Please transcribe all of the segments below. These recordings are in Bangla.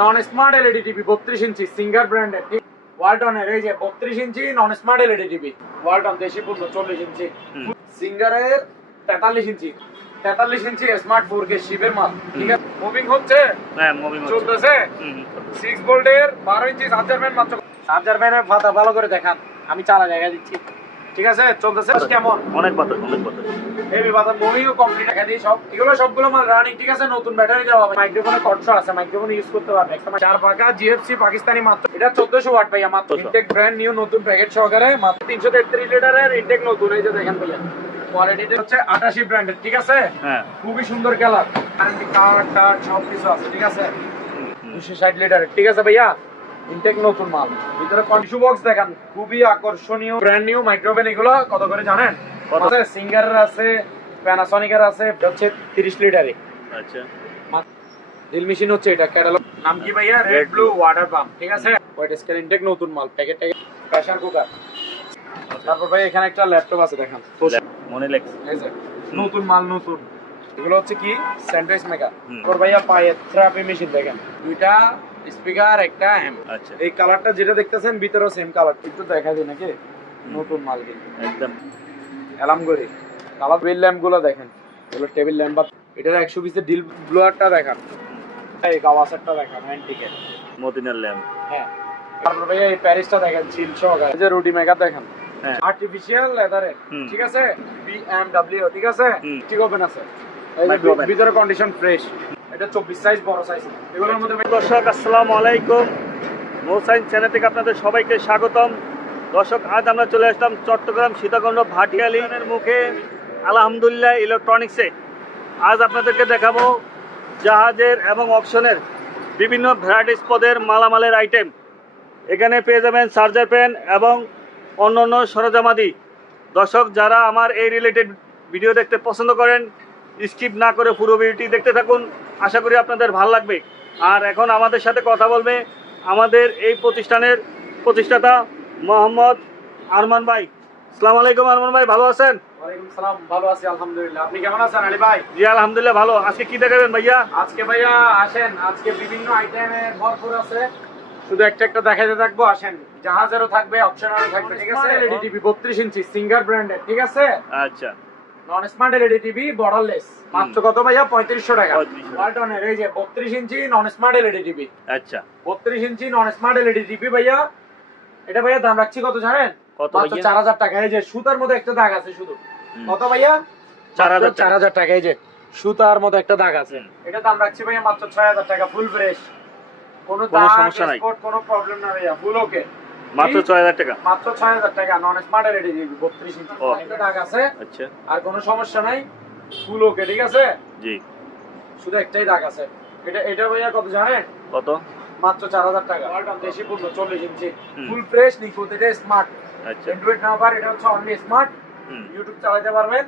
নন স্মার্ট এলইডি টিভি বত্রিশ ইঞ্চি সিঙ্গার ব্র্যান্ডের ওয়ালটনের এই যে বত্রিশ ইঞ্চি non smart LED TV Walton দেশি পূর্ণ চল্লিশ ইঞ্চি। সিঙ্গারের তেতাল্লিশ ইঞ্চি। তেতাল্লিশ ইঞ্চি স্মার্ট ফোর কে শিবের মাল ঠিক আছে? মুভিং হচ্ছে? হ্যাঁ হচ্ছে। চলতেছে। সিক্স ভোল্টের বারো ইঞ্চি চার্জার ফ্যান মাত্র। চার্জার ফ্যানের ফাতা ভালো করে দেখান। আমি চালা জায়গা দিচ্ছি। ঠিক আছে? চলতেছে? কেমন? অনেক বাতাস অনেক বাতাস হেভি বাজার মুভিও কমপ্লিট দেখা দিয়ে সব এগুলো সবগুলো মাল রানিং ঠিক আছে? নতুন ব্যাটারি দেওয়া হবে। মাইক্রোফোনে কটশো আছে মাইক্রোফোন ইউজ করতে পারবে। চার পাকা জিএফসি পাকিস্তানি মাত্র। এটা চোদ্দশো ওয়াট ভাইয়া মাত্র ইনটেক ব্র্যান্ড নিউ নতুন প্যাকেট সহকারে। মাত্র তিনশো তেত্রিশ লিটারের ইনটেক নতুন। এই যে দেখেন ভাইয়া কোয়ালিটিটা হচ্ছে আটাশি ব্র্যান্ডের ঠিক আছে? হ্যাঁ। খুবই সুন্দর কালার কার্ড টার্ড সব কিছু আছে ঠিক আছে। দুশো ষাট লিটারের ঠিক আছে ভাইয়া? ইনটেক নতুন মাল। ভিতরে কন্ডিশু বক্স দেখান খুবই আকর্ষণীয়। ব্র্যান্ড নিউ মাইক্রোওভেন এগুলো কত করে জানেন? আছে সিঙ্গারের আছে প্যানাসনিকের আছে হচ্ছে তিরিশ লিটারে আচ্ছা। ড্রিল মেশিন হচ্ছে এটা ক্যাটালগ নাম কি ভাইয়া? রেড ব্লু ওয়াটার পাম্প ঠিক আছে? ওয়েট স্কেল ইনটেক নতুন মাল প্যাকেট ট্যাকেট প্রেসার কুকার তারপর ভাই এখানে একটা ল্যাপটপ আছে দেখেন। এই যে, নতুন মাল নতুন। এগুলো হচ্ছে কি? স্যান্ডউইচ মেকার হুম। ভাইয়া পায়ে থেরাপি মেশিন দেখেন। দুইটা স্পিকার একটা হ্যাম আচ্ছা। এই কালারটা যেটা দেখতেছেন ভিতরেও সেম কালার একটু দেখা যায় নাকি? নতুন মাল কিন্তু। একদম। অ্যালার্ম করে। কালার বিল ল্যাম্পগুলো দেখেন। এগুলো টেবিল ল্যাম্প বা এটার একশো পিসের ডিল ব্লোয়ারটা দেখান। এই গাওয়াসারটা দেখান অ্যান্টিকের মদিনার ল্যাম্প। হ্যাঁ। তারপর ভাইয়া এই প্যারিসটা দেখেন চিল সহকারে। যে রুটি মেকার দেখেন। হ্যাঁ। আর্টিফিশিয়াল লেদারে ঠিক আছে? বিএমডব্লিউ ঠিক আছে। ঠিক ওপেন আছে। ভিতরে কন্ডিশন ফ্রেশ এটা চব্বিশ সাইজ বড় সাইজ এগুলোর মধ্যে দর্শক আসসালামু আলাইকুম। মৌসাইন চ্যানেল থেকে আপনাদের সবাইকে স্বাগতম। দর্শক আজ আমরা চলে আসলাম চট্টগ্রাম সীতাকুণ্ড ভাটিয়ালিনের মুখে আলহামদুলিল্লাহ ইলেকট্রনিক্সে আজ আপনাদেরকে দেখাবো জাহাজের এবং অপশনের বিভিন্ন ভ্যারাইটিস পদের মালামালের আইটেম এখানে পেয়ে যাবেন চার্জার পেন এবং অন্য অন্য সরঞ্জামাদি। দর্শক যারা আমার এই রিলেটেড ভিডিও দেখতে পছন্দ করেন স্কিপ না করে পুরো ভিডিওটি দেখতে থাকুন। আশা করি আপনাদের ভালো লাগবে। আর এখন আমাদের সাথে কথা বলবে আমাদের এই প্রতিষ্ঠানের প্রতিষ্ঠাতা মোহাম্মদ আরমান ভাই। আসসালামু আলাইকুম আরমান ভাই ভালো আছেন? ভালো আছি আলহামদুলিল্লাহ। আপনি কেমন আছেন আলী ভাই? জি আলহামদুলিল্লাহ ভালো। আজকে কি দেখাবেন ভাইয়া? আজকে ভাইয়া আসেন আজকে বিভিন্ন ভরপুর আছে। শুধু একটা একটা দেখাতে থাকব আসেন। জাহাজেরও থাকবে থাকবে ঠিক আছে? এলইডি টিভি 32 ইঞ্চি সিঙ্গার ব্র্যান্ডের ঠিক আছে? আচ্ছা। Non smart LED TV borderless মাত্র কত ভাইয়া? 3500 টাকা। 3500 ওয়ালটনের এই যে 32 ইঞ্চি নন স্মার্ট এলইডি টিভি আচ্ছা। 32 ইঞ্চি নন স্মার্ট এলইডি টিভি ভাইয়া। এটা ভাইয়া দাম রাখছি কত জানেন? কত ভাইয়া? 4000 টাকা। এই যে সুতার মধ্যে একটা দাগ আছে শুধু। কত ভাইয়া? 4000 টাকা। চার হাজার টাকা। এই যে সুতার মতো একটা দাগ আছে। এটা দাম রাখছি ভাইয়া মাত্র ছয় হাজার টাকা ফুল ফ্রেশ কোনো দাগ সমস্যা নাই। স্পট কোনো প্রবলেম না ভাইয়া। ফুল ওকে মাত্র ছয় হাজার টাকা? মাত্র ছয় হাজার টাকা নন স্মার্ট এলইডি দিবি বত্রিশ ইঞ্চি ও। দাগ আছে। আচ্ছা। আর কোনো সমস্যা নাই ফুল ওকে ঠিক আছে? জি। শুধু একটাই দাগ আছে। এটা এটা ভাইয়া কত জানেন? কত? মাত্র চার হাজার টাকা। ওয়ালটন দেশি পূর্ণ চল্লিশ ইঞ্চি ফুল ফ্রেশ নিখুঁত এটা স্মার্ট আচ্ছা। অ্যান্ড্রয়েড নাম্বার এটা হচ্ছে অনলি স্মার্ট ইউটিউব চালাতে পারবেন।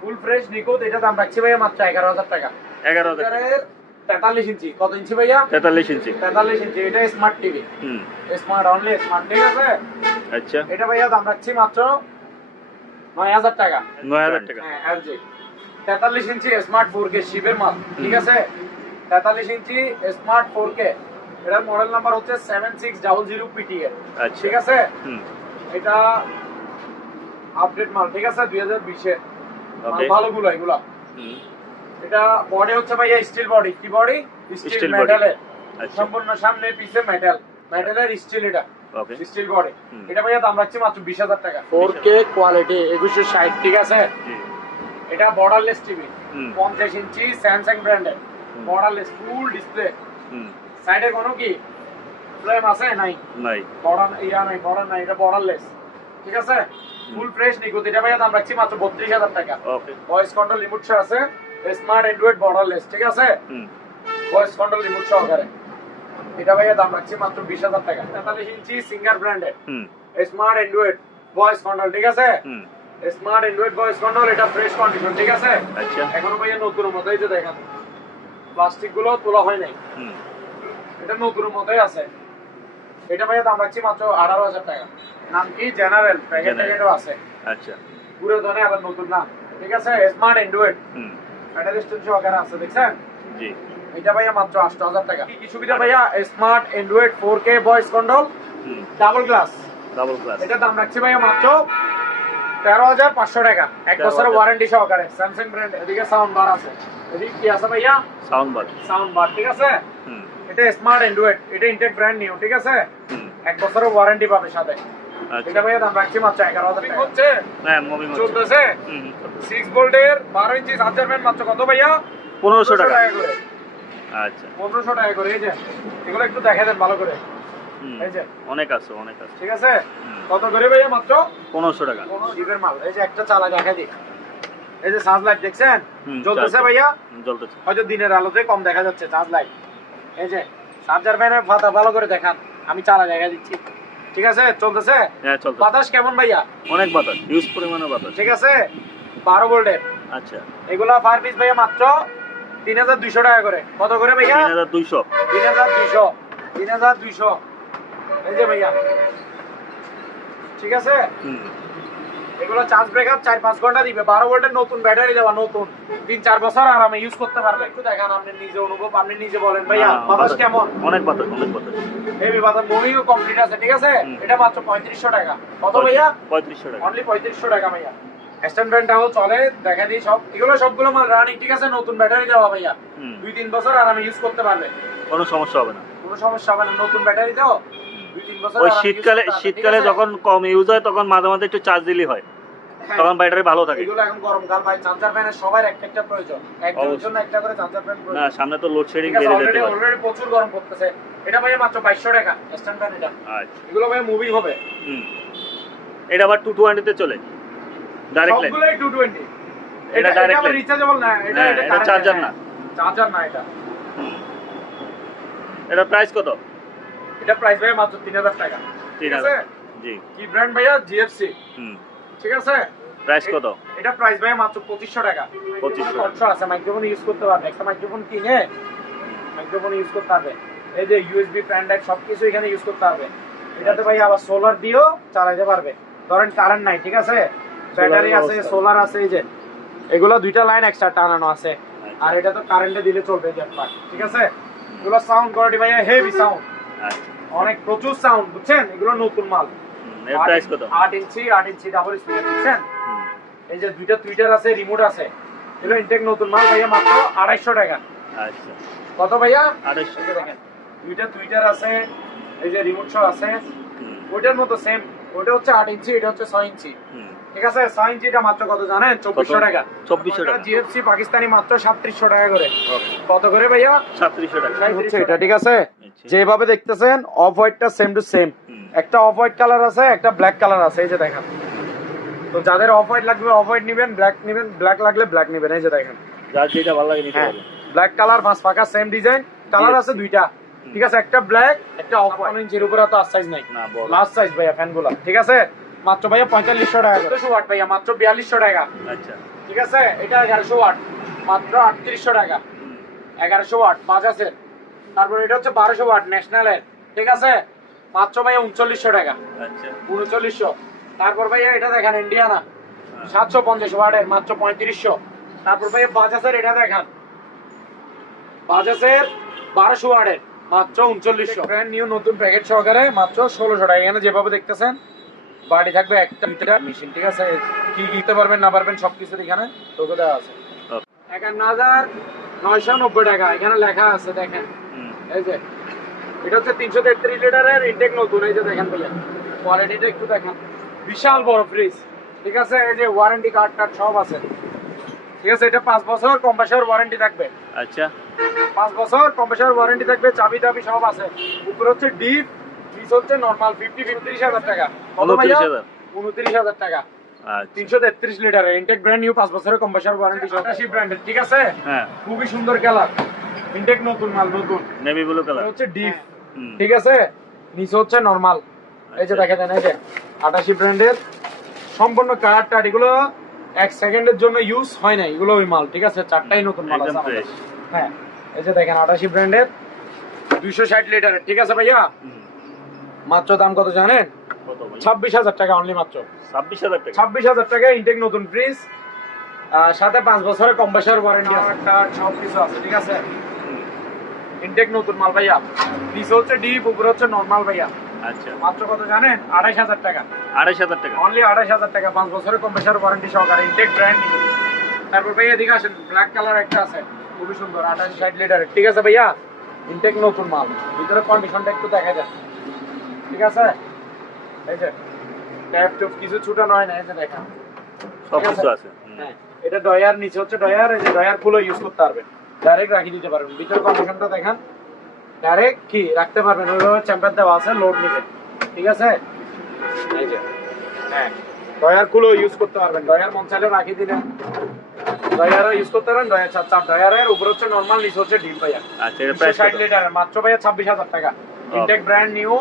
ফুল ফ্রেশ নিখুঁত এটা দাম রাখছি ভাইয়া মাত্র এগারো হাজার টাকা। এগারো হাজার টাকা। এর তেতাল্লিশ ইঞ্চি। কত ইঞ্চি ভাইয়া? তেতাল্লিশ ইঞ্চি। তেতাল্লিশ ইঞ্চি এটা স্মার্ট টিভি হুম। স্মার্ট অনলি স্মার্ট ঠিক আছে? আচ্ছা। এটা ভাইয়া দাম রাখছি মাত্র নয় হাজার টাকা। নয় হাজার টাকা। হ্যাঁ এলজি তেতাল্লিশ ইঞ্চি স্মার্ট ফোর কে শিবের মাল ঠিক আছে? তেতাল্লিশ ইঞ্চি স্মার্ট ফোর কে এটার মডেল নাম্বার হচ্ছে seven six double zero PT এর আচ্ছা। ঠিক আছে? হুম। এটা আপডেট মাল ঠিক আছে? দুই হাজার বিশে. ভালোগুলো এগুলা। হুম। এটা বডি হচ্ছে ভাইয়া স্টিল বডি কি বডি স্টিল মেটালের আচ্ছা। সম্পূর্ণ সামনে পিছে মেটাল মেটালের স্টিল এটা। স্টিল বডি এটা ভাইয়া দাম রাখছি মাত্র বিশ হাজার টাকা। ফোর কে কোয়ালিটি একুশশো ষাট ঠিক আছে? এটা বর্ডারলেস টিভি পঞ্চাশ ইঞ্চি স্যামসাং ব্র্যান্ডের। বর্ডারলেস ফুল ডিসপ্লে হুম। সাইডে কোনো কি? ফ্লেম আছে? নাই। নাই। বর্ডার ইয়া নাই বর্ডার নাই এটা বর্ডারলেস ঠিক আছে? ফুল ফ্রেশ নিখুঁত এটা ভাইয়া দাম রাখছি মাত্র বত্রিশ হাজার টাকা। ওকে ভয়েস কন্ট্রোল রিমোট আছে। স্মার্ট অ্যান্ড্রয়েড বর্ডারলেস ঠিক আছে? ভয়েস কন্ট্রোল রিমোট সহকারে। এটা ভাইয়া দাম রাখছি মাত্র বিশ হাজার টাকা। তেতাল্লিশ ইঞ্চি সিঙ্গার ব্র্যান্ডের স্মার্ট অ্যান্ড্রয়েড ভয়েস কন্ট্রোল ঠিক আছে? স্মার্ট অ্যান্ড্রয়েড ভয়েস কন্ট্রোল এটা ফ্রেশ কন্ডিশন ঠিক আছে? আচ্ছা। এখনও ভাইয়া নতুন মতোই যে দেখেন প্লাস্টিকগুলো তোলা হয় নাই। হুম। এটা নতুন মতোই আছে। এটা ভাইয়া দাম রাখছি মাত্র আঠারো হাজার টাকা। নাম কি? জেনারেল প্যাকেট প্যাকেটও আছে। আচ্ছা। পুরো ধরে আবার নতুন নাম ঠিক আছে? স্মার্ট অ্যান্ড্রয়েড হুম সহকারে আছে দেখছেন? জি। এটা ভাইয়া মাত্র আটশো হাজার টাকা। কি কি সুবিধা ভাইয়া? Smart android four K voice control double glass double class এটা দাম রাখছি ভাইয়া মাত্র তেরো হাজার পাঁচশো টাকা। এক 13,000 বছরের ওয়ারেন্টি সহকারে। স্যামসাং ব্র্যান্ড এদিকে সাউন্ড বার আছে। এদিকে কি আছে ভাইয়া? সাউন্ড বার সাউন্ড বার ঠিক আছে? এটা স্মার্ট অ্যান্ড্রয়েড এটা ইনটেক ব্র্যান্ড নিউ ঠিক আছে? এক বছরের ওয়ারেন্টি পাবে সাথে। এটা ভাইয়া দাম রাখছি মাত্র এগারো হাজার হচ্ছে? হ্যাঁ মুভি চলতেছে? হুম হুম, চলতেছে। সিক্স ভোল্টের বারো ইঞ্চি চার্জার প্যান্ট মাত্র কত ভাইয়া? পনেরোশো টাকা। করে। আচ্ছা। পনেরোশো টাকা করে এই যে এগুলো একটু দেখা দেন ভালো করে। এই যে। অনেক আছে অনেক আছে। ঠিক আছে? কত করে ভাইয়া মাত্র? পনেরোশো টাকা। শিবের মাল। এই যে একটা চালা দেখা দিই। এই যে সাজ লাইট দেখছেন জ্বলতেছে ভাইয়া? জ্বলতেছে হয়তো দিনের আলোতে কম দেখা যাচ্ছে চার্জ লাইট এই যে চার্জার ফ্যানের ফাতা ভালো করে দেখান। আমি চালা দেখা দিচ্ছি। ঠিক আছে? চলতেছে? হ্যাঁ চলতেছে। বাতাস কেমন ভাইয়া? অনেক বাতাস হিউজ পরিমাণে বাতাস। ঠিক আছে? বারো ভোল্টের আচ্ছা। এগুলা পার পিস ভাইয়া মাত্র তিন হাজার দুইশো টাকা করে। কত করে ভাইয়া? তিন হাজার দুইশো। তিন হাজার দুইশো। তিন হাজার দুইশো। এই যে ভাইয়া। ঠিক আছে? হুম। এগুলো চার্জ ব্রেকআপ চার পাঁচ ঘণ্টা দিবে। বারো ভোল্টের নতুন ব্যাটারি দেওয়া নতুন। তিন চার বছর আরামে ইউজ করতে পারবে। একটু দেখান আপনি নিজে অনুভব আপনি নিজে বলেন ভাইয়া হ্যাঁ, বাতাস কেমন? অনেক বাতাস অনেক বাতাস। হেভি বাতাস মুভিও কমপ্লিট আছে ঠিক আছে? এটা মাত্র পঁয়ত্রিশশো টাকা। কত ভাইয়া? পঁয়ত্রিশশো টাকা। অনলি পঁয়ত্রিশশো টাকা ভাইয়া। স্ট্যান্ড ব্র্যান্ডটাও চলে দেখা দিই সব। এগুলো সবগুলো মাল রানিং ঠিক আছে? নতুন ব্যাটারি দেওয়া ভাইয়া। দুই তিন বছর আরামে ইউজ করতে পারবে। কোনো সমস্যা হবে না। কোনো সমস্যা হবে না। নতুন ব্যাটারি দাও। ওই শীতকালে শীতকালে যখন কম ইউজ হয় তখন মাঝে মাঝে একটু চার্জ দিলেই হয়। হ্যাঁ। তখন ব্যাটারি ভালো থাকে। এগুলো এখন গরমকাল ভাই চার্জার ফ্যানের সবার একটা একটা প্রয়োজন। একজনের জন্য একটা করে চার্জার ফ্যান না সামনে তো বেড়ে অলরেডি প্রচুর গরম পড়তেছে। এটা ভাই মাত্র 2200 টাকা স্ট্যান্ড ফ্যান এটা। আচ্ছা। এগুলো ভাই মুভিং হবে। হুম। এটা আবার টু টোয়েন্টিতে চলে। ডাইরেক্ট লাইন সবগুলোই 220 এটা direct এটা রিচার্জেবল না এটা হ্যাঁ, এটা এটা charger না। চার্জার না এটা। এটা প্রাইস কত? এটা প্রাইস ভাই মাত্র 3000 টাকা। ঠিক আছে? জি। কি ব্র্যান্ড ভাইয়া? জিএফসি হুম। ঠিক আছে? প্রাইস কত? এটা প্রাইস ভাই মাত্র 2500 টাকা। 2500 কনসো আছে মাইক্রোফোন ইউজ করতে পারবে। একটা মাইক্রোফোন কিনে মাইক্রোফোন ইউজ করতে পারবে। এই যে ইউএসবি ফ্যান ড্রাইভ সবকিছু এখানে ইউজ করতে পারবে। এটাতে ভাই আবার সোলার দিয়েও চালাতে পারবে। ধরেন কারেন্ট নাই ঠিক আছে? ব্যাটারি আছে সোলার আছে এই যে। এগুলো দুইটা লাইন এক্সট্রা টানানো আছে। আর এটা তো কারেন্টে দিলে চলবে যে ঠিক আছে? এগুলো সাউন্ড কোয়ালিটি ভাই হেভি সাউন্ড আচ্ছা অনেক প্রচুর সাউন্ড বুঝছেন? এগুলো নতুন মাল। এর প্রাইস কত? আট ইঞ্চি আট ইঞ্চি ডাবল স্পিকার বুঝছেন? এই যে দুইটা টুইটার আছে রিমোট আছে। এগুলো ইনটেক নতুন মাল ভাইয়া মাত্র আড়াইশো টাকা। আচ্ছা। কত ভাইয়া? আড়াইশো। টাকা দুইটা টুইটার আছে এই যে রিমোট শো আছে। ওইটার মতো সেম ওইটা হচ্ছে আট ইঞ্চি এটা হচ্ছে ছয় ইঞ্চি। হুম, ঠিক আছে ইঞ্চিটা মাত্র কত জানেন? চব্বিশশো? টাকা। 2400 টাকা। জিএফসি পাকিস্তানি মাত্র সাতত্রিশশো টাকা করে। কত করে ভাইয়া? সাতত্রিশশো টাকা। হচ্ছে এটা ঠিক আছে। যেভাবে দেখতেছেন অফ হোয়াইটটা সেম টু সেম একটা অফ হোয়াইট কালার আছে একটা ব্ল্যাক কালার আছে এই যে দেখেন। তো যাদের অফ হোয়াইট লাগবে অফ হোয়াইট নেবেন ব্ল্যাক নেবেন ব্ল্যাক লাগলে ব্ল্যাক নেবেন এই যে দেখেন। যার যেটা ভালো লাগে নিতে ব্ল্যাক কালার পাঁচ পাকা সেম ডিজাইন কালার আছে দুইটা। ঠিক আছে একটা ব্ল্যাক একটা অফ হোয়াইট ইঞ্চির উপরে তো আর সাইজ নাই। না বড়। লাস্ট সাইজ ভাইয়া ফ্যানগুলো ঠিক আছে? মাত্র ভাইয়া পঁয়তাল্লিশশো টাকা দুশো ওয়াট ভাইয়া মাত্র বিয়াল্লিশশো টাকা। আচ্ছা। ঠিক আছে? এটা এগারোশো ওয়াট মাত্র আটত্রিশশো টাকা। এগারোশো ওয়াট বাজাজের তারপর এটা হচ্ছে বারোশো ওয়াট ন্যাশনালের। ঠিক আছে? মাত্র ভাইয়া উনচল্লিশশো টাকা। আচ্ছা। উনচল্লিশশো। তারপর ভাইয়া এটা দেখেন ইন্ডিয়ানা। সাতশো পঞ্চাশ ওয়াটের মাত্র পঁয়ত্রিশশো। তারপর ভাইয়া বাজাজের এটা দেখান। বাজাজের বারোশো ওয়াটের মাত্র উনচল্লিশশো। ব্র্যান্ড নিউ নতুন প্যাকেট সহকারে মাত্র ষোলোশো টাকা। এখানে যেভাবে দেখতেছেন বাড়ি থাকবে একটা দুইটা মেশিন ঠিক আছে? কি কি দিতে পারবেন না পারবেন সবকিছুর এখানে তোকে দেওয়া আছে। একান্ন হাজার নয়শো নব্বই টাকা এখানে লেখা আছে দেখেন। এই যে এটা হচ্ছে তিনশো তেত্রিশ লিটারের ইনটেক নতুন এই যে দেখেন ভাইয়া। কোয়ালিটিটা একটু দেখেন। বিশাল বড় ফ্রিজ ঠিক আছে? এই যে ওয়ারেন্টি কার্ড টার্ড সব আছে। ঠিক আছে এটা পাঁচ বছর কম্প্রেসর ওয়ারেন্টি থাকবে। আচ্ছা। পাঁচ বছর কম্প্রেসর ওয়ারেন্টি থাকবে চাবি টাবি সব আছে। উপরে হচ্ছে ডিপ পিস হচ্ছে নর্মাল ফিফটি ফিফত্রিশ হাজার টাকা। কত ভাইয়া? 29,000 উনত্রিশ হাজার টাকা। আচ্ছা। তিনশো তেত্রিশ ইনটেক ব্র্যান্ড নিউ পাঁচ বছরের কম্প্রেসর ওয়ারেন্টি আটাশি ব্র্যান্ডের ঠিক আছে? হ্যাঁ। খুবই সুন্দর কালার ইনটেক নতুন মাল নতুন। নেভি ব্লু কালার হচ্ছে ডিপ ঠিক আছে? নিচে হচ্ছে নরমাল এই যে আচ্ছা। দেখে দেন এই যে আটাশি ব্র্যান্ডের সম্পূর্ণ কালার টার এগুলো এক সেকেন্ডের জন্য ইউজ হয় না এগুলো ওই মাল ঠিক আছে? চারটাই নতুন মাল আছে হ্যাঁ। এই যে দেখেন আটাশি ব্র্যান্ডের দুইশো ষাট লিটারের ঠিক আছে ভাইয়া? মাত্র দাম কত জানেন? ছাব্বিশ হাজার টাকা অনলি মাত্র। ছাব্বিশ হাজার টাকা? ছাব্বিশ হাজার টাকা ইনটেক নতুন ফ্রিজ সাথে পাঁচ বছরের কম্প্রেসর ওয়ারেন্টি আছে। কার্ড সব কিছু আছে ঠিক আছে? ইনটেক নতুন মাল ভাইয়া। নিচে হচ্ছে ডিপ উপরে হচ্ছে নর্মাল ভাইয়া। আচ্ছা। মাত্র কত জানেন? আড়াইশ হাজার টাকা। আড়াইশ হাজার টাকা। অনলি আড়াইশ হাজার টাকা পাঁচ বছরের কম্প্রেসার ওয়ারেন্টি সহকারে ইনটেক ব্র্যান্ড তারপর ভাইয়া এদিকে আসেন ব্ল্যাক কালার একটা আছে খুবই সুন্দর আঠাশ ষাট লিটারের ঠিক আছে ভাইয়া? ইনটেক নতুন মাল। ভিতরে কন্ডিশনটা একটু দেখা যায় ঠিক আছে? এই যে ট্যাপ টুপ কিছু ছুটো নয় না এই যে দেখা সব কিছু আছে হ্যাঁ এটা ডয়ার নিচে হচ্ছে ডয়ার এই যে ডয়ার খুলে ইউজ করতে পারবেন। ডাইরেক্ট রাখি দিতে পারবেন। ভিতরে কন্ডিশনটা দেখান। ডাইরেক্ট কি? রাখতে পারবেন। ওইভাবে চ্যাম্পার দেওয়া আছে লোড নিবে ঠিক আছে? এই যে হ্যাঁ। ডয়ার খুলে ইউজ করতে পারবেন। ডয়ার মন চাইলে রাখি দিলেন। ডয়ারও ইউজ করতে পারবেন ডয়ার চাপ চাপ ডয়ারের উপর হচ্ছে নর্মাল নিচে হচ্ছে ডিপ ভাইয়া আচ্ছা এটা প্রাইস ষাট লিটারের। মাত্র ভাইয়া ছাব্বিশ হাজার টাকা। ইনটেক ব্র্যান্ড নিউ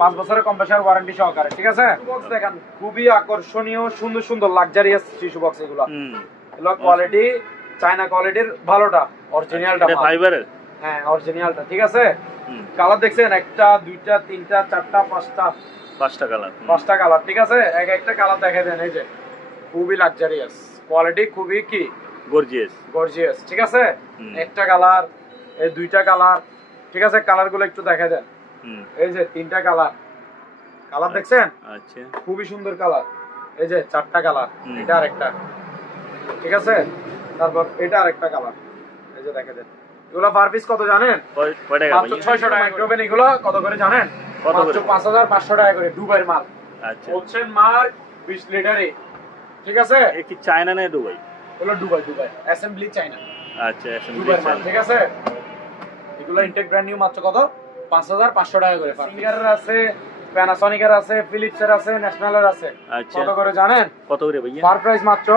পাঁচ বছরের কম্প্রেসার ওয়ারেন্টি সহকারে ঠিক আছে? দেখেন। খুবই আকর্ষণীয় সুন্দর সুন্দর লাক্সারিয়াস টিস্যু বক্স এগুলো। এগুলো কোয়ালিটি চায়না কোয়ালিটির ভালোটা অরিজিনালটা ফাইবারের হ্যাঁ অরিজিনালটা ঠিক আছে? কালার দেখছেন? একটা দুইটা তিনটা চারটা পাঁচটা। পাঁচটা কালার পাঁচটা কালার ঠিক আছে? এক একটা কালার দেখে দেন এই যে। খুবই লাক্সারিয়াস কোয়ালিটি খুবই কি? গর্জিয়াস গর্জিয়াস ঠিক আছে? একটা কালার এই দুইটা কালার ঠিক আছে? কালারগুলো একটু দেখা দেন। এই যে তিনটা কালার। কালার দেখছেন? আচ্ছা। খুবই সুন্দর কালার। এই যে চারটা কালার। এটা আরেকটা। ঠিক আছে? তারপর এটা আরেকটা কালার। এই যে দেখে দেন এগুলো পার পিস কত জানেন? কয় কয় টাকা মাত্র ছয়শো টাকা করবেন এগুলো কত করে জানেন? মাত্র পাঁচ হাজার পাঁচশো টাকা করে দুবাইয়ের মাল। আচ্ছা। হচ্ছেন বিশ লিটারে। ঠিক আছে? কি চায়না না দুবাই? এগুলো দুবাই দুবাই। অ্যাসেম্বলি চাইনা আচ্ছা চায়না। ঠিক আছে? এগুলো ইনটেক ব্র্যান্ড নিউ মাত্র কত? পাঁচ হাজার পাঁচশো টাকা করে সিঙ্গারের আছে প্যানাসনিকের আছে ফিলিপসের আছে ন্যাশনালের আছে। আচ্ছা। কত করে জানেন? কত করে ভাইয়া? পার প্রাইস মাত্র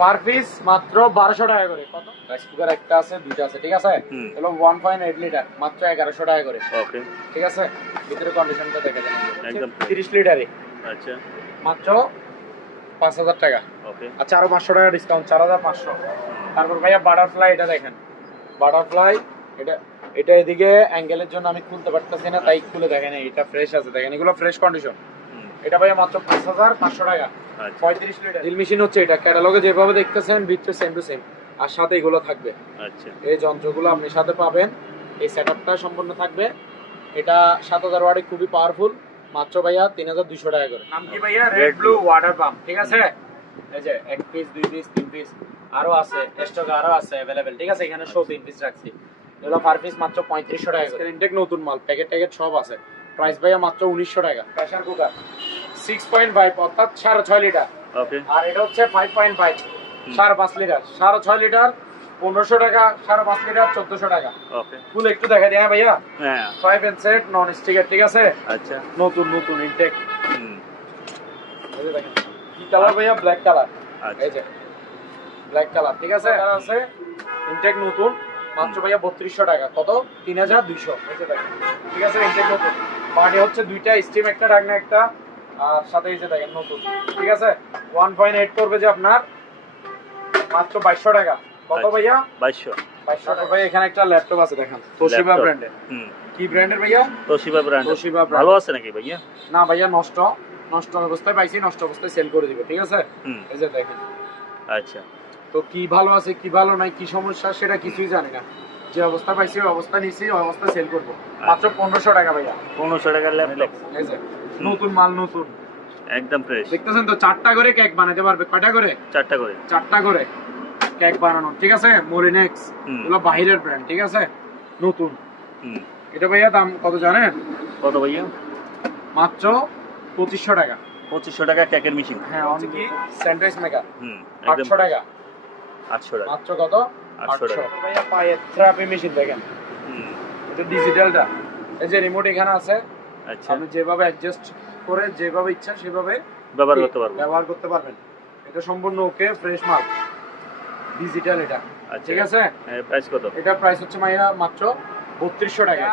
পার পিস মাত্র বারোশো টাকা করে। কত? রাইস কুকার একটা আছে দুইটা আছে ঠিক আছে। এগুলো ওয়ান পয়েন্ট এইট লিটার মাত্র এগারোশো টাকা করে। ওকে। ঠিক আছে? ভিতরে কন্ডিশনটা দেখে দেন একদম। তিরিশ লিটারে আচ্ছা। মাত্র পাঁচ হাজার টাকা। ওকে। আচ্ছা আরও পাঁচশো টাকা ডিসকাউন্ট চার হাজার পাঁচশো। তারপর ভাইয়া বাটারফ্লাই এটা দেখেন। বাটারফ্লাই এটা এটা এদিকে অ্যাঙ্গেলের জন্য আমি খুলতে পারতেছি না তাই খুলে দেখেন এটা ফ্রেশ আছে। দেখেন এগুলো ফ্রেশ কন্ডিশন এটা ভাইয়া মাত্র পাঁচ হাজার পাঁচশো টাকা। আচ্ছা। পঁয়ত্রিশ লিটার ড্রিল মেশিন হচ্ছে এটা। ক্যাটালগে যেভাবে দেখতেছেন ভিতরে সেম টু সেম আর সাথে এগুলো থাকবে। আচ্ছা। এই যন্ত্রগুলো আপনি সাথে পাবেন। এই সেট সম্পূর্ণ থাকবে। এটা সাত হাজার ওয়ার্ডে খুবই পাওয়ারফুল মাত্র ভাইয়া তিন হাজার দুইশো টাকা করে। নাম কি ভাইয়া? রেড ব্লু ওয়াটার পাম্প ঠিক আছে? এই যে এক পিস দুই পিস তিন পিস আরও আছে। স্টকে আরও আছে অ্যাভেলেবেল ঠিক আছে? এখানে শো তিন পিস রাখছি। এগুলো পার পিস মাত্র পঁয়ত্রিশশো টাকা ইনটেক নতুন মাল প্যাকেট ট্যাকেট সব আছে। প্রাইস ভাইয়া মাত্র উনিশশো টাকা। Pressure cooker six point five অর্থাৎ সাড়ে ছয় লিটার ওকে আর এটা হচ্ছে ফাইভ পয়েন্ট ফাইভ সাড়ে পাঁচ লিটার সাড়ে ছয় লিটার পনেরোশো টাকা সাড়ে পাঁচ লিটার চোদ্দশো টাকা। ফুল একটু দেখা দেয় ভাইয়া? হ্যাঁ। Five and set non sticker ঠিক আছে? আচ্ছা। নতুন নতুন ইনটেক হুম। কি কালার ভাইয়া? ব্ল্যাক কালার আচ্ছা। এই যে ব্ল্যাক কালার ঠিক আছে? আর আছে। ইনটেক নতুন। মাত্র ভাইয়া বত্রিশশো টাকা। কত? তিন হাজার দুইশো। ঠিক আছে নতুন। পার্টি হচ্ছে দুইটা স্টিম একটা ডাকনা একটা আর সাথে এই যে দেখেন নতুন। ঠিক আছে? ওয়ান পয়েন্ট এইট করবে যে আপনার মাত্র বাইশশো টাকা। কত। ভাইয়া? বাইশশো। বাইশশো টাকা। ভাই এখানে একটা ল্যাপটপ আছে দেখেন। তোশিবা ব্র্যান্ডের হুম কি ব্র্যান্ডের ভাইয়া? তোশিবা ব্র্যান্ড তোশিবা ভালো আছে নাকি ভাইয়া? না ভাইয়া নষ্ট। নষ্ট অবস্থায় পাইছি নষ্ট অবস্থায় সেল করে দিবে। ঠিক আছে? এই যে দেখেন। আচ্ছা। তো কি ভালো আছে কি ভালো নাই কি সমস্যা সেটা কিছুই জানি না। যে অবস্থা পাইছি ওই অবস্থা নিছি ওই অবস্থা সেল করব। মাত্র পনেরোশো টাকা ভাইয়া। পনেরোশো টাকা ল্যাপটপ নতুন মাল নতুন। একদম ফ্রেশ দেখতেছেন তো চারটা করে কেক বানাতে পারবে। কয়টা করে? চারটা করে। চারটা করে কেক বানানো। ঠিক আছে? মরিনেক্স। এগুলো বাহিরের ব্র্যান্ড ঠিক আছে? নতুন। হুম। এটা ভাইয়া দাম কত জানেন? কত ভাইয়া? মাত্র পঁচিশশো টাকা। পঁচিশশো টাকা কেকের মেশিন হ্যাঁ অন কি স্যান্ডউইচ মেকার আটশো টাকা। আটশো টাকা। মাত্র কত? আটশো টাকা। ভাইয়া পায়ে থেরাপি মেশিন দেখেন। এটা ডিজিটালটা এই যে রিমোট এখানে আছে আচ্ছা। আপনি যেভাবে অ্যাডজাস্ট করে যেভাবে ইচ্ছা সেভাবে ব্যবহার করতে পারব ব্যবহার করতে পারবেন। এটা সম্পূর্ণ ওকে ফ্রেশ মাল। ডিজিটাল এটা। আচ্ছা। ঠিক আছে? প্রাইস কত? এটা প্রাইস হচ্ছে মাইয়া মাত্র বত্রিশশো টাকা.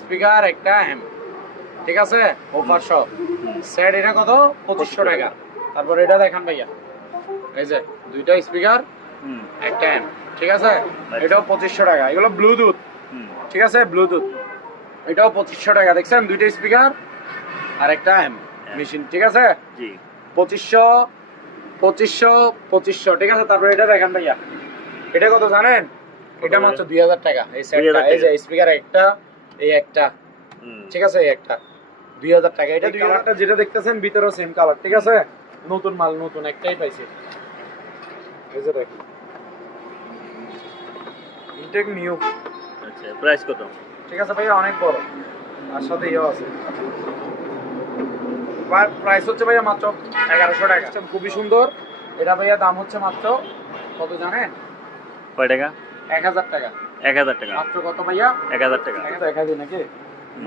স্পিকার একটা হ্যাম ঠিক আছে? ওভার সব সেট এটা কত? পঁচিশশো টাকা। তারপর এটা দেখান ভাইয়া। এই যে দুইটা স্পিকার হুম। একটা হ্যাম ঠিক আছে? এটাও পঁচিশশো টাকা। এগুলো ব্লুটুথ ঠিক আছে? ব্লুটুথ এটাও পঁচিশশো টাকা। দেখছেন? দুইটা স্পিকার আর একটা হ্যাম মেশিন ঠিক আছে? জি। পঁচিশশো পঁচিশশো পঁচিশশো ঠিক আছে? তারপরে এটা দেখেন ভাইয়া। এটা কত জানেন? এটা মাত্র দুই হাজার টাকা। এই 2000 সেটটা এই যে স্পিকার একটা এই একটা। ঠিক আছে? এই একটা। দুই হাজার টাকা। এটা দুই হাজারটা যেটা দেখতেছেন ভিতরেও সেম কালার ঠিক আছে? নতুন মাল নতুন একটাই পাইছি। এই যে দেখুন। ইনটেক নিউ আচ্ছা প্রাইস কত? ঠিক আছে ভাইয়া অনেক বড়। আর সাথে ইয়েও আছে। প্রাইস হচ্ছে ভাইয়া মাত্র এগারোশো টাকা। খুবই সুন্দর। এটা ভাইয়া দাম হচ্ছে মাত্র কত জানেন? কয় টাকা? এক হাজার টাকা। এক হাজার টাকা। মাত্র কত ভাইয়া? এক হাজার টাকা। এক হাজার নাকি?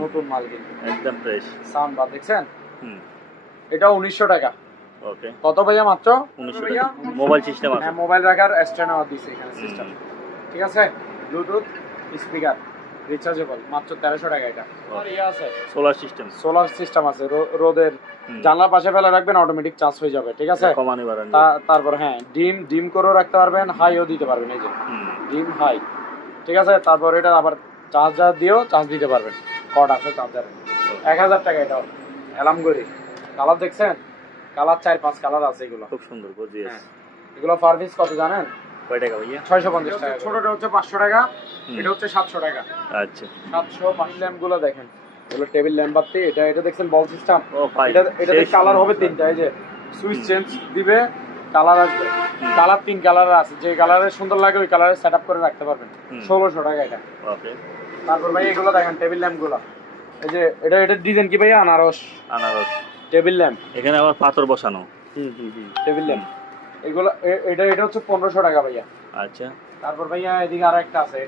নতুন মাল কিন্তু। একদম ফ্রেশ সাউন্ড বার দেখছেন? হুম। এটা উনিশশো টাকা। ওকে কত ভাইয়া মাত্র? উনিশশো টাকা। মোবাইল সিস্টেম আছে। হ্যাঁ মোবাইল রাখার স্ট্যান্ড দিছে এখানে সিস্টেম ঠিক আছে? ব্লুটুথ স্পিকার রিচার্জেবল মাত্র তেরোশো টাকা এটা। আর ইয়ে আছে? সোলার সিস্টেম সোলার সিস্টেম আছে রোদের জানলার পাশে ফেলে রাখবেন অটোমেটিক চার্জ হয়ে যাবে ঠিক আছে? কমানি বাড়ানি তা- তারপর হ্যাঁ ডিম ডিম করেও রাখতে পারবেন হাইও দিতে পারবেন এই যে। ডিম হাই ঠিক আছে? তারপর এটা আবার চার্জার দিয়েও চার্জ দিতে পারবেন। কট আছে চার্জার এক হাজার টাকা এটা অ্যালার্ম করি। কালার দেখছেন? কালার চার পাঁচ কালার আছে এগুলো। খুব সুন্দর হ্যাঁ। এগুলো পারফিস কত জানেন? কয় টাকা ভাইয়া? ছয়শো পঞ্চাশ টাকা। ছোটটা হচ্ছে পাঁচশো টাকা এটা হচ্ছে সাতশো টাকা। আচ্ছা। সাতশো দেখেন। এগুলো টেবিল ল্যাম্প এটা এটা দেখছেন বল সিস্টেম এটা এটাতে কালার হবে তিনটা এই যে সুইচ চেঞ্জ দিবে কালার আসবে। কালার তিন কালার আছে যে কালারের সুন্দর লাগে ওই কালারে সেট আপ করে রাখতে পারবেন। ষোলোশো টাকা এটা। তারপর ভাই এগুলো দেখেন টেবিল ল্যাম্পগুলো। এই যে এটা এটার ডিজাইন কি ভাইয়া? আনারস। আনারস। Table lamp. এখানে আবার পাথর বসানো। হুম হুম হুম টেবিল ল্যাম্প। এগুলো এটা এটা হচ্ছে পনেরোশো টাকা ভাইয়া। আচ্ছা। তারপর ভাইয়া এদিকে আর একটা আছে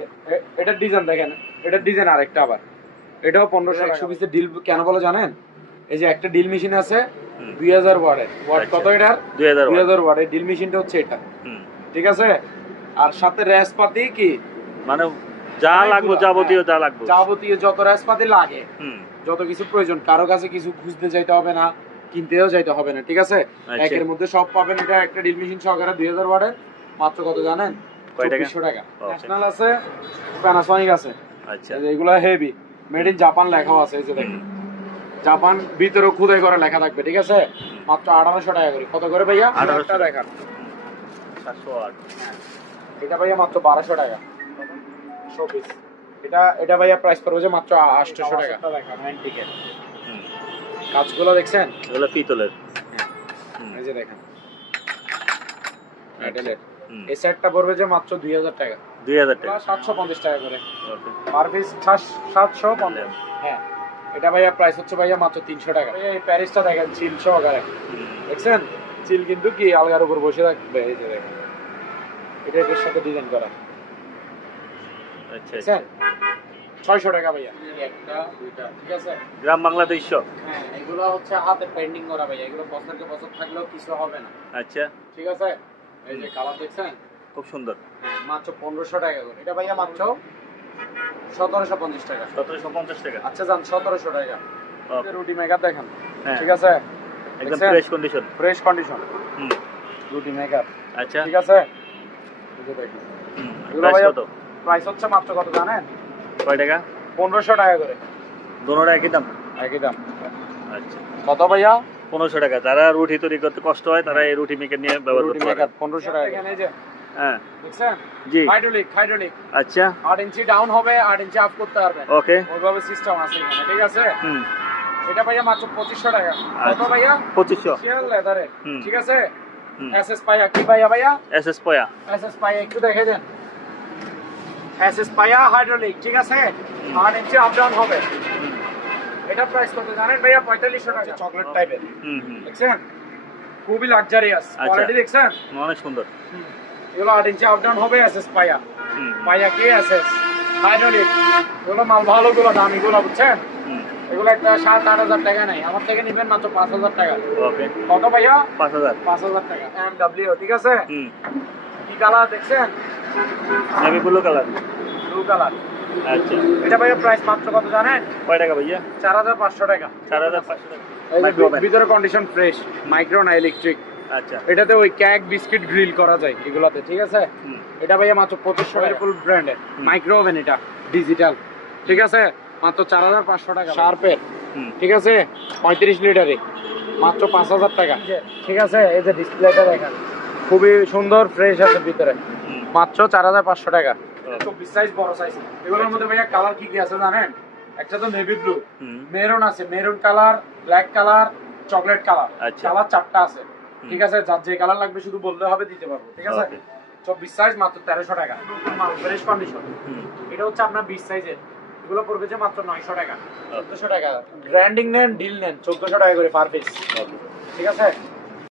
ডিজাইন দেখেন এটার ডিজাইন আরেকটা আবার। এটাও পনেরোশো একশো পিসের ডিল কেন বলে জানেন? এই যে একটা ডিল মেশিন আছে দুই হাজার ওয়ার্ডের। ওয়ার্ড আচ্ছা। কত এটার? দুই হাজার ওয়ার্ডের ডিল মেশিনটা হচ্ছে এটা। ঠিক আছে? আর সাথে র্যাসপাতি কি? মানে যা লাগবে যাবতীয় হ্যাঁ। যা লাগবে। যাবতীয় যত র্যাসপাতি লাগে যত কিছু প্রয়োজন কারও কাছে কিছু খুঁজতে যাইতে হবে না। কিনতেও যাইতে হবে না ঠিক আছে? আচ্ছা। একের মধ্যে সব পাবেন এটা একটা ডিল মেশিন সহকারে দুই হাজার ওয়ার্ডের মাত্র কত জানেন? কয় টাকা? চব্বিশশো টাকা। ন্যাশনাল আছে প্যানাসনিক আছে। আচ্ছা। এই যে এগুলো হেভি মেড ইন জাপান লেখাও আছে এই যে দেখেন। জাপান ভিতরে খুদাই করে লেখা থাকবে ঠিক আছে? মাত্র আঠারোশো টাকা করে। কত করে ভাইয়া? 1800 আঠারোশো দেখান। সাতশো আট। এটা ভাইয়া মাত্র বারোশো টাকা। শোপিস এটা এটা ভাইয়া প্রাইস পড়বে যে মাত্র আটশোশো টাকা। কাজগুলো দেখছেন? এগুলো পিতলের। এই যে দেখেন। আচ্ছা। মেডেলের এই সেটটা পড়বে যে মাত্র দুই হাজার টাকা। দুই হাজার টাকা। সাতশো পঞ্চাশ টাকা করে। পার পিস সাতশো পঞ্চাশ। হ্যাঁ। এটা ভাইয়া প্রাইস হচ্ছে ভাইয়া মাত্র তিনশো টাকা। এই প্যারিসটা দেখেন চিল সহকারে। দেখছেন? চিল কিন্তু কি আলগার উপর বসে থাকবে এই যে দেখেন। এটা এটার সাথে ডিজাইন করা। আচ্ছা। দেখছেন? ছয়শো টাকা ভাইয়া। একটা দুইটা ঠিক আছে? গ্রাম বাংলা দুইশো। হ্যাঁ এগুলো হচ্ছে হাতে পেন্ডিং করা ভাইয়া। এগুলো বছরকে বছর থাকলেও কিছু হবে না। আচ্ছা। ঠিক আছে? এই যে কালার দেখছেন? খুব সুন্দর। হ্যাঁ মাত্র পনেরোশো টাকা করে। এটা ভাইয়া মাত্র সতেরোশো পঞ্চাশ টাকা। সতেরোশো পঞ্চাশ টাকা। আচ্ছা যান সতেরোশো টাকা। রুটি মেকার দেখেন। হ্যাঁ। ঠিক আছে? একদম? ফ্রেশ কন্ডিশন ফ্রেশ কন্ডিশন হুম। রুটি মেকার আচ্ছা। ঠিক আছে? দেখেন। প্রাইস ভাইয়া- কত? প্রাইস হচ্ছে মাত্র কত জানেন? কয় টাকা? পনেরোশো টাকা করে। দোনোটা একই দাম? একই দাম। আচ্ছা। কত ভাইয়া? পনেরোশো টাকা। যারা রুটি তৈরি করতে কষ্ট হয় তারা এই রুটি মেকে নিয়ে ব্যবহার রুটি করতে পারে। মেকার পনেরোশো টাকা এখানে যে হ্যাঁ। দেখছেন? জি। Hydraulic hydraulic. আচ্ছা। আট ইঞ্চি ডাউন হবে আট ইঞ্চি আপ করতে পারবেন ওকে। ওইভাবে সিস্টেম আছে এখানে ঠিক আছে? হুম। এটা ভাইয়া মাত্র পঁচিশশো টাকা। কত আচ্ছা। ভাইয়া? পঁচিশশো। ঠিক আছে? হুম। এস এস পাইয়া কি ভাইয়া ভাইয়া? এস এস পয়া। এস এস পাইয়া একটু দেখে দেন। এস এস পাইয়া হাইড্রোলিক ঠিক আছে? আট ইঞ্চি আপ ডাউন হবে। এটা প্রাইস কত? জানেন ভাইয়া? পঁয়তাল্লিশশো টাকা। চকলেট টাইপের হুম হুম। দেখছেন? খুবই লাক্সারিয়াস আচ্ছা। কোয়ালিটি দেখছেন? অনেক সুন্দর। এগুলো আট ইঞ্চি আপ ডাউন হবে এস এস পাইয়া হুম। পাইয়া কে এস এস হাইড্রোলিক। এগুলো মাল ভালোগুলো দামিগুলো বুঝছেন? হুম। এগুলো একটা সাত আট হাজার টাকা নেই আমার থেকে নেবেন মাত্র পাঁচ হাজার টাকা। কত ভাইয়া? পাঁচ হাজার। পাঁচ হাজার টাকা। এম ডাব্লিউ ঠিক আছে? কি কালার দেখছেন? Navy blue colour blue colour আচ্ছা। এটা ভাইয়া প্রাইস মাত্র কত জানেন? কয় টাকা ভাইয়া? চার হাজার পাঁচশো টাকা। চার হাজার পাঁচশো টাকা। ভিতরে কন্ডিশন ফ্রেশ মাইক্রো ইলেকট্রিক আচ্ছা। এটাতে ওই ক্যাক বিস্কিট গ্রিল করা যায় এগুলাতে ঠিক আছে? এটা ভাইয়া মাত্র পঁচিশশো ফুল ব্র্যান্ডের মাইক্রো ওভেন এটা ডিজিটাল ঠিক আছে? মাত্র চার হাজার পাঁচশো টাকা। শার্পের ঠিক আছে? পঁয়ত্রিশ লিটারে। মাত্র পাঁচ হাজার টাকা। ঠিক আছে? এই যে ডিসপ্লেটা দেখেন। খুবই সুন্দর ফ্রেশ আছে ভিতরে। মাত্র চার হাজার পাঁচশো টাকা। চব্বিশ সাইজ বড় সাইজ এগুলোর মধ্যে ভাইয়া কালার কি কি আছে জানেন? একটা তো নেভি ব্লু মেরুন আছে। Maroon colour black colour chocolate colour. Colour চারটা আছে। ঠিক আছে? যার যে কালার লাগবে শুধু বললে হবে দিতে পারব। ঠিক আছে? চব্বিশ সাইজ মাত্র তেরোশো টাকা। ফ্রেশ কন্ডিশন এটা হচ্ছে আপনার বিশ সাইজের এগুলো পড়বে যে মাত্র নয়শো টাকা. চোদ্দশো টাকা। গ্র্যান্ডিং নেন ডিল নেন। চোদ্দশো টাকা করে পার পিস ঠিক আছে?